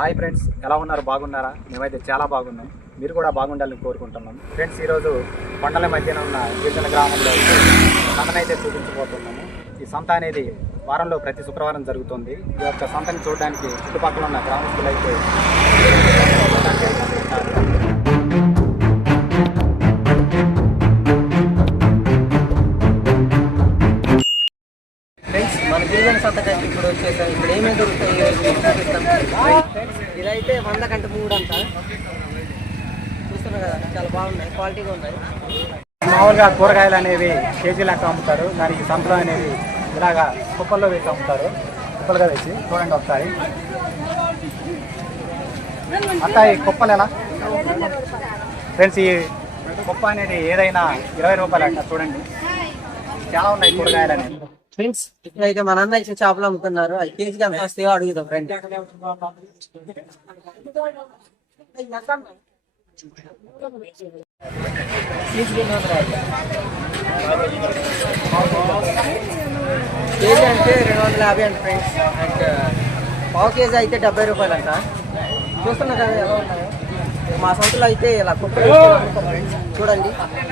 Hi friends ఎలా ఉన్నారు? బాగున్నారా? మేమైతే చాలా బాగున్నాం. మీరు కూడా బాగుండాలని కోరుకుంటున్నాం. ఫ్రెండ్స్ ఈరోజు కొండల మధ్యన ఉన్న గిరిజన గ్రామంలో సంతనైతే చూపించబోతున్నాము ఈ సంత అనేది వారంలో ప్రతి శుక్రవారం జరుగుతుంది. ఈ యొక్క సంతని చూడడానికి చుట్టుపక్కల ఉన్న గ్రామస్తులు అయితే మామూలుగా కూరగాయలు అనేవి కేజీ లెక్క అమ్ముతారు. దానికి సంతలో అనేవి ఇలాగా కుప్పల్లో వేసి అమ్ముతారు. కుప్పలుగా వేసి చూడండి ఒకసారి. అత్తాయి ఈ కుప్పలు ఎలా? ఫ్రెండ్స్ ఈ కుప్ప అనేది ఏదైనా ఇరవై రూపాయలు అంట చూడండి. చాలా ఉన్నాయి కూరగాయలు అనేవి. ఫ్రెండ్స్ ఇప్పుడైతే మన అన్న ఇచ్చిన చేపలు అమ్ముతున్నారు. అది కేజీకి ఎంత వస్తే అడుగుతాం ఫ్రెండ్ కేజీ అంటే రెండు వందల యాభై అంట ఫ్రెండ్స్ అండ్ పావు కేజీ అయితే డెబ్బై రూపాయలు అంట చూస్తున్నా కదా ఎలా ఉన్నాయో మా సొంతలో అయితే ఇలా ఫ్రెండ్స్ చూడండి. కొట్టు?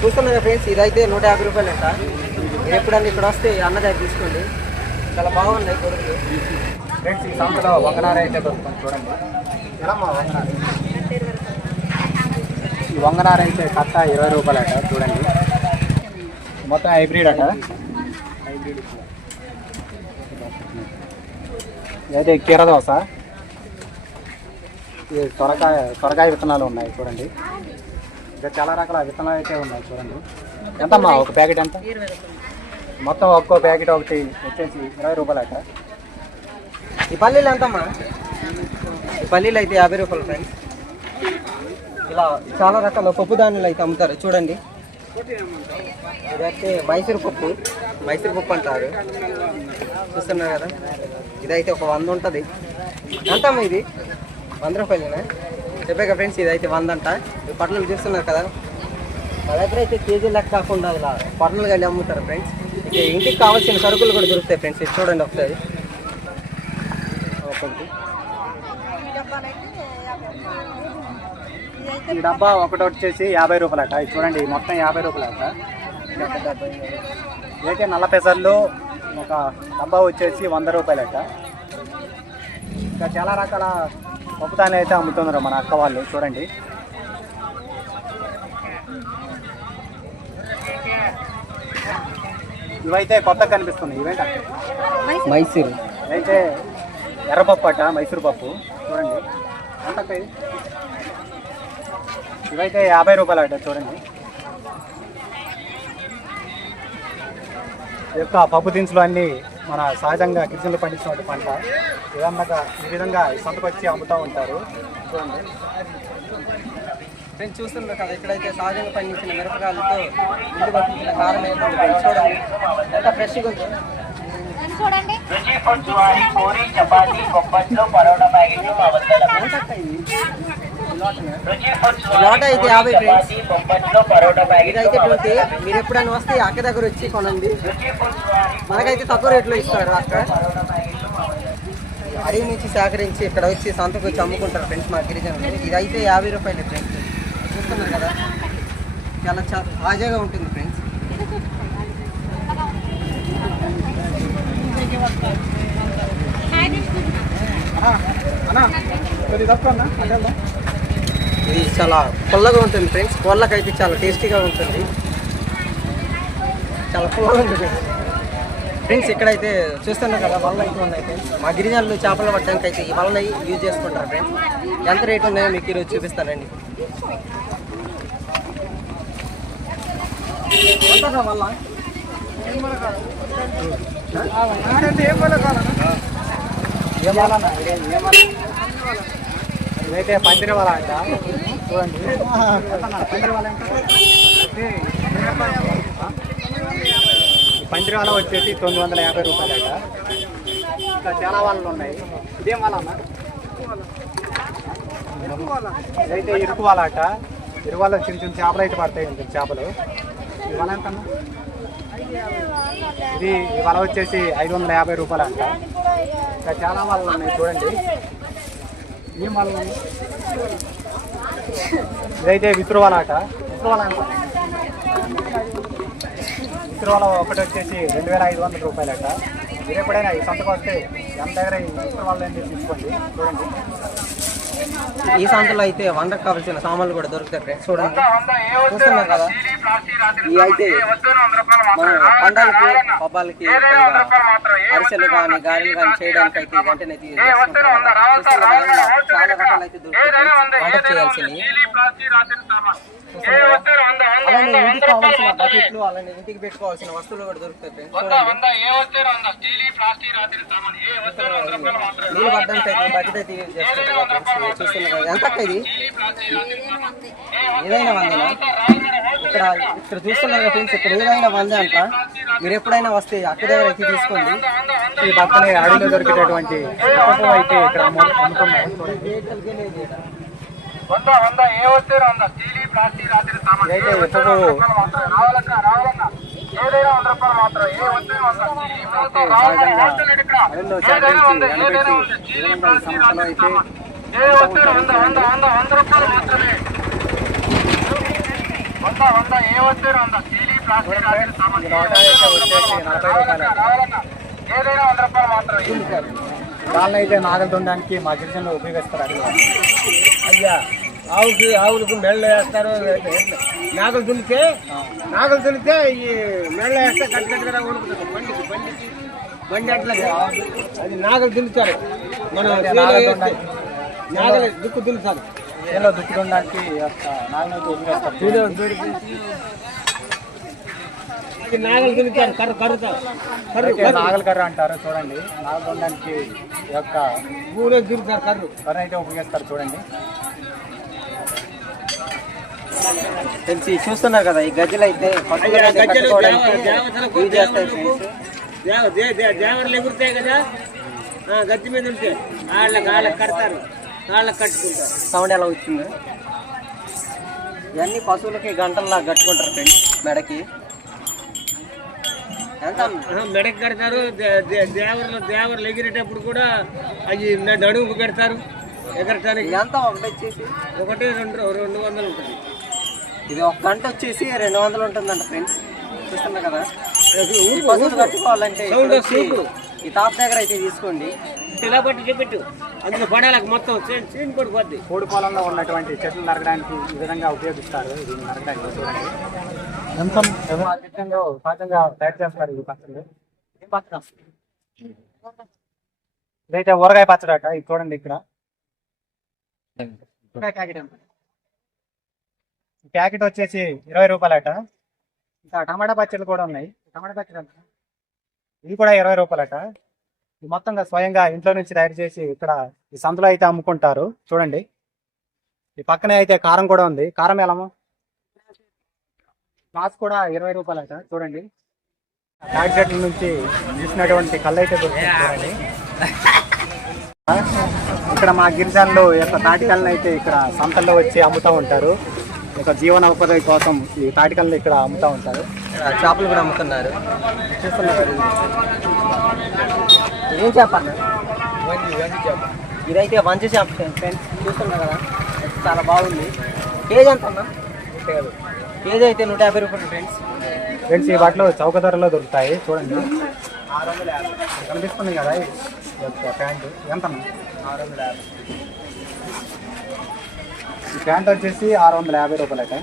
చూస్తున్నారు ఫ్రెండ్స్ ఇదైతే నూట యాభై రూపాయలు అంట ఎప్పుడన్నా ఇక్కడ వస్తే అన్న దగ్గర తీసుకోండి. చాలా బాగున్నాయి కొడుకులు ఫ్రెండ్స్ ఈ సంతలో వంగనార అయితే దొరుకుతుంది చూడండి. ఎలా మా వంగనార? ఈ వంగనార అయితే కట్ట ఇరవై రూపాయలు అట చూడండి. మొత్తం హైబ్రిడ్ అట. అయితే కీర దోస ఇది సొరకాయ సొరకాయ విత్తనాలు ఉన్నాయి చూడండి. ఇంకా చాలా రకాల విత్తనాలు అయితే ఉన్నాయి చూడండి. ఎంతమ్మా ఒక ప్యాకెట్ ఎంత? మొత్తం ఒక్కో ప్యాకెట్ ఒకటి వచ్చేసి ఇరవై రూపాయలట. ఈ పల్లీలు ఎంతమ్మా? ఈ పల్లీలు అయితే యాభై రూపాయలు ఫ్రెండ్స్ ఇలా చాలా రకాల పప్పు ధాన్యాలు అయితే అమ్ముతారు. చూడండి. ఇదైతే మైసూరు పప్పు. మైసూరు పప్పు అంటారు. చూస్తున్నారు కదా? ఇదైతే ఒక వంద ఉంటుంది. ఎంతమ్మా ఇది? వంద రూపాయలేనా? చెప్పాక ఫ్రెండ్స్ ఇదైతే వంద అంట. ఈ పట్టణాలు చూస్తున్నారు కదా? మా దగ్గర అయితే కేజీ లెక్క కాకుండా ఇలా పట్టణాలు వెళ్ళి అమ్ముతారు ఫ్రెండ్స్ ఇంటికి కావాల్సిన సరుకులు కూడా దొరుకుతాయి ఫ్రెండ్స్. ఇది చూడండి ఒకసారి. ఒకటి ఈ డబ్బా ఒకటి వచ్చేసి యాభై రూపాయలట. ఇది చూడండి మొత్తం యాభై రూపాయలట. అయితే నల్ల పెసర్లు ఒక డబ్బా వచ్చేసి వంద రూపాయలట. ఇంకా చాలా రకాల పప్పుతాన్ని అయితే అమ్ముతున్నారు మన అక్క వాళ్ళు. చూడండి. ఇవైతే కొత్త కనిపిస్తున్నాయి. ఇవేంటి? మైసూరు. అయితే ఎర్రపప్పు అట మైసూరు పప్పు. చూడండి. ఎంత ఇది ఇవైతే యాభై రూపాయలు అట చూడండి. యొక్క పప్పు దినుసులు అన్నీ మన సహజంగా గిరిజనులు పండించినటువంటి పంట. ఈ విధంగా ఈ విధంగా సంతకొచ్చి అమ్ముతూ ఉంటారు. చూడండి. ఫ్రెండ్స్ చూస్తున్నారు కదా ఇక్కడైతే సహజంగా పండించిన మిరపకాయలతో ఇంటి పట్టించిన కారం అయితే ఉంది. చూడండి ఎంత ఫ్రెష్గా ఉంది చూడండి లోట అయితే యాభై ఫ్రెండ్స్. ఇదైతే ట్వంటీ. మీరు ఎప్పుడైనా వస్తే అక్క దగ్గర వచ్చి కొనండి మనకైతే తక్కువ రేట్లో ఇస్తారు అక్క. అడవి నుంచి సేకరించి ఇక్కడ వచ్చి సంతకు వచ్చి అమ్ముకుంటారు ఫ్రెండ్స్ మా గిరిజనులు ఇదైతే యాభై రూపాయలు ఫ్రెండ్స్ చూస్తున్నారు కదా. చాలా చా తాజాగా ఉంటుంది ఫ్రెండ్స్. ఇది చాలా పుల్లగా ఉంటుంది ఫ్రెండ్స్. కోళ్ళకైతే చాలా టేస్టీగా ఉంటుంది. చాలా పుల్లగా ఉంటుంది ఫ్రెండ్స్. ఇక్కడైతే చూస్తున్నారు కదా వలలు అయితే ఉన్నాయి ఫ్రెండ్స్ మా గిరిజనులు చేపలు పట్టడానికి అయితే ఈ వలన యూజ్ చేసుకుంటారు ఫ్రెండ్స్. ఎంత రేట్ ఉన్నాయో మీకు ఈరోజు చూపిస్తానండి. అయితే వల్ల ఏం వాళ్ళ ఇదైతే పందిరి వాళ్ళ అంట చూడండి పందిరి వాళ్ళ అయితే పందిరి వాళ్ళ వచ్చేసి తొమ్మిది వందల యాభై రూపాయలట ఇంకా చాలా వాళ్ళు ఉన్నాయి ఇదేం వాళ్ళ అయితే ఇరుకు వాళ్ళ అట ఇరువాళ్ళ చిన్న చిన్న చేపలు అయితే పడతాయి చేపలు. ఇవాళ ఎంత ఇది వల వచ్చేసి ఐదు వందల యాభై రూపాయలు అంట. ఇంకా చాలా వాళ్ళు ఉన్నాయి చూడండి. ఏం వాళ్ళు ఇదైతే విత్రువాల అట. విత్రువాల అంట విత్రువాల ఒకటి వచ్చేసి రెండు వేల ఐదు వందల రూపాయలట మీరు ఎప్పుడైనా ఈ సంతకు వస్తే ఎంత దగ్గర ఈ విత్రువాళ్ళు అనేది తీసుకోండి. చూడండి. ఈ సంతలో అయితే వంటకు కావాల్సిన సామాన్లు కూడా దొరుకుతాయి ఫ్రెండ్స్ చూడండి. చూస్తున్నారు కదా? ఇవి అయితే మన పండగలకి పబ్బాలకి అరిసెలు కానీ గారెలు కానీ చేయడానికి అయితే ఈ కదా, చాలా రకాలు అయితే దొరుకుతాయి. వంట అలానే ఇంటికి కావాల్సిన బకెట్లు అలానే ఇంటికి పెట్టుకోవాల్సిన వస్తువులు కూడా దొరుకుతాయి ఫ్రెండ్స్ చూడండి. నీళ్ళు పడ్డానికి అయితే బకెట్ అయితే యూజ్ చేస్తారు కదా ఫ్రెండ్స్. చూస్తున్నారు కదా. ఎంత అక్క ఇది ఏదైనా వందేనా ఇక్కడ ఇక్కడ చూస్తున్నారు కదా ఫ్రెండ్స్ ఇక్కడ ఏదైనా వందే అంట. మీరు ఎప్పుడైనా వస్తే అక్క దగ్గర అయితే తీసుకోండి. ఈ పక్కనే అడవిలో దొరికేటటువంటి అయితే ఇక్కడ అమ్ము- అమ్ముతున్నారు చూడండి ఇదైతే ఉప్పు సహజంగా వచ్చేసి నలభై రూపాయలు వాళ్ళని అయితే నాగలు దున్నడానికి మా గిరిజనులు ఉపయోగిస్తారు అయ్యా ఆవుకి ఆవులకు మెళ్ళ వేస్తారు. నాగలు దున్నితే నాగలు దున్నితే ఈ మెళ్ళ వేస్తే కట్ట కట్టగా ఉడుకుతుంది బండికి బండికి బండి అట్లా అది నాగలు దున్నుతారు. మనం దుక్కు నాగలు కర్ర కర్రుతారు కర్రు అయితే నాగల కర్ర అంటారు చూడండి. నాగలు ఈ యొక్క ఊరే దున్నుతారు కర్రు. కర్ర అయితే ఉపయోగిస్తారు చూడండి. తెలిసి చూస్తున్నారు కదా ఈ గజ్జలు అయితే దేవర్లు ఎగురుతాయి కదా? గజ్జి మీద ఉంటే వాళ్ళకి వాళ్ళకి కడతారు. వాళ్ళకి కట్టుకుంటారు. సౌండ్ ఎలా వచ్చింది? ఇవన్నీ పశువులకి గంటల్లా కట్టుకుంటారు ఫ్రెండ్స్ మెడకి. ఎంత? మెడకి కడతారు దేవర్లు దేవర్లు ఎగిరేటప్పుడు కూడా అవి న- నడుముకు పెడతారు ఎగరటానికి. ఎంత ఒకటి వచ్చేసి ఒకటి రెండు రెండు వందలు ఉంటుంది. ఇది ఒక గంట వచ్చేసి రెండు వందలు ఉంటుందంట ఫ్రెండ్స్. చూస్తున్నారు కదా? పశువులు. కట్టుకోవాలంటే. ఈ తాత దగ్గర అయితే తీసుకోండి. ఇలా పట్టి చెప్పెట్టు అందులో పడాలకు మొత్తం సీన్ పడిపోద్ది. కోడి పొలంలో ఉన్నటువంటి చెట్లు నరకడానికి ఈ విధంగా ఉపయోగిస్తారు. దీన్ని నరకడానికి చూడండి. ఎంత సహజంగా తయారు చేస్తారు ఈ పచ్చడి ఏం పచ్చడి. ఇదైతే ఊరగాయ పచ్చడి అట ఇది చూడండి ఇక్కడ. ప్యాకెట్ వచ్చేసి ఇరవై రూపాయలట ఇంకా టమాటా పచ్చళ్ళు కూడా ఉన్నాయి. టమాటా పచ్చడి? ఇది కూడా ఇరవై రూపాయలట మొత్తంగా స్వయంగా ఇంట్లో నుంచి తయారు చేసి ఇక్కడ ఈ సంతలో అయితే అమ్ముకుంటారు. చూడండి. ఈ పక్కనే అయితే కారం కూడా ఉంది. కారం ఎలామో గ్లాస్ కూడా ఇరవై రూపాయలట. చూడండి. తాటి చెట్ల నుంచి తీసినటువంటి కళ్ళు అయితే దొరుకుతుంది. చూడండి. ఇక్కడ మా గిరిజనులు యొక్క తాటికల్ని అయితే ఇక్కడ సంతల్లో వచ్చి అమ్ముతూ ఉంటారు. ఒక జీవన ఉపాధి కోసం ఈ తాటికల్ని ఇక్కడ అమ్ముతూ ఉంటారు. చేపలు కూడా అమ్ముతున్నారు. చూస్తున్నారు. ఏం చెప్పాలి ఇదైతే మంచి చేప ఫ్రెండ్స్. చూస్తున్నారు కదా చాలా బాగుంది. కేజీ ఎంత అన్నా? కేజీ. అయితే నూట యాభై రూపాయలు ఫ్రెండ్స్. ఫ్రెండ్స్ ఈ వాటిలో చౌక ధరలో దొరుకుతాయి. చూడండి. కనిపిస్తుంది కదా ఈ యొక్క ప్యాంటు? ఎంత ఆరు వందల యాభై ఈ ప్యాంట్ వచ్చేసి ఆరు వందల యాభై రూపాయలట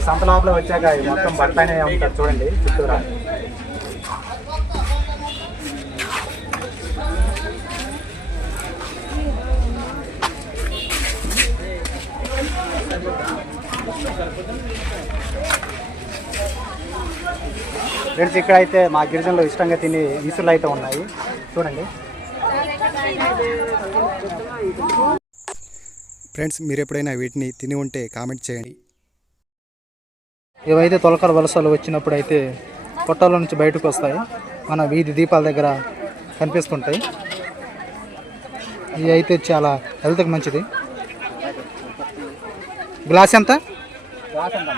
ఈ సంత లోపల వచ్చాక మొత్తం బట్టలనే ఉంటారు చూడండి చుట్టూరా. ఫ్రెండ్స్ ఇక్కడ అయితే మా గిరిజనులు ఇష్టంగా తినే ఈసులు అయితే ఉన్నాయి. చూడండి. ఫ్రెండ్స్ మీరు ఎప్పుడైనా వీటిని తిని ఉంటే కామెంట్ చేయండి. ఇవైతే తొలకల వలసలు వచ్చినప్పుడు అయితే పొట్టాల నుంచి బయటకు వస్తాయి మన వీధి దీపాల దగ్గర కనిపిస్తుంటాయి. ఇవి అయితే చాలా హెల్త్కి మంచిది. గ్లాస్ ఎంత? గ్లాస్ ఎంత?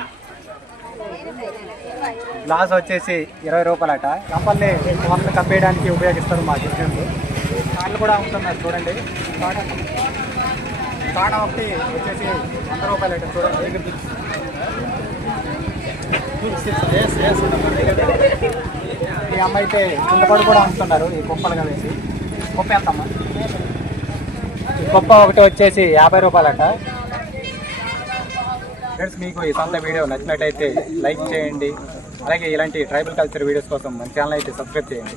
గ్లాస్ వచ్చేసి ఇరవై రూపాయలట. కంపల్ని మొత్తం కప్పేయడానికి ఉపయోగిస్తారు మా గిరిజనులు కాళ్ళు కూడా ఉంటున్నారు చూడండి. కాడ కాడ ఒకటి వచ్చేసి వంద రూపాయలట చూడండి. ఈ అమ్మ అయితే చింతపడు కూడా అమ్ముతున్నారు ఈ కుప్పలు కలిసి కుప్ప ఎంతమ్మా ఈ కుప్ప ఒకటి వచ్చేసి యాభై రూపాయలట ఫ్రెండ్స్ మీకు ఈ సొంత వీడియో నచ్చినట్టయితే లైక్ చేయండి. అలాగే ఇలాంటి ట్రైబల్ కల్చర్ వీడియోస్ కోసం మన ఛానల్ అయితే సబ్స్క్రైబ్ చేయండి.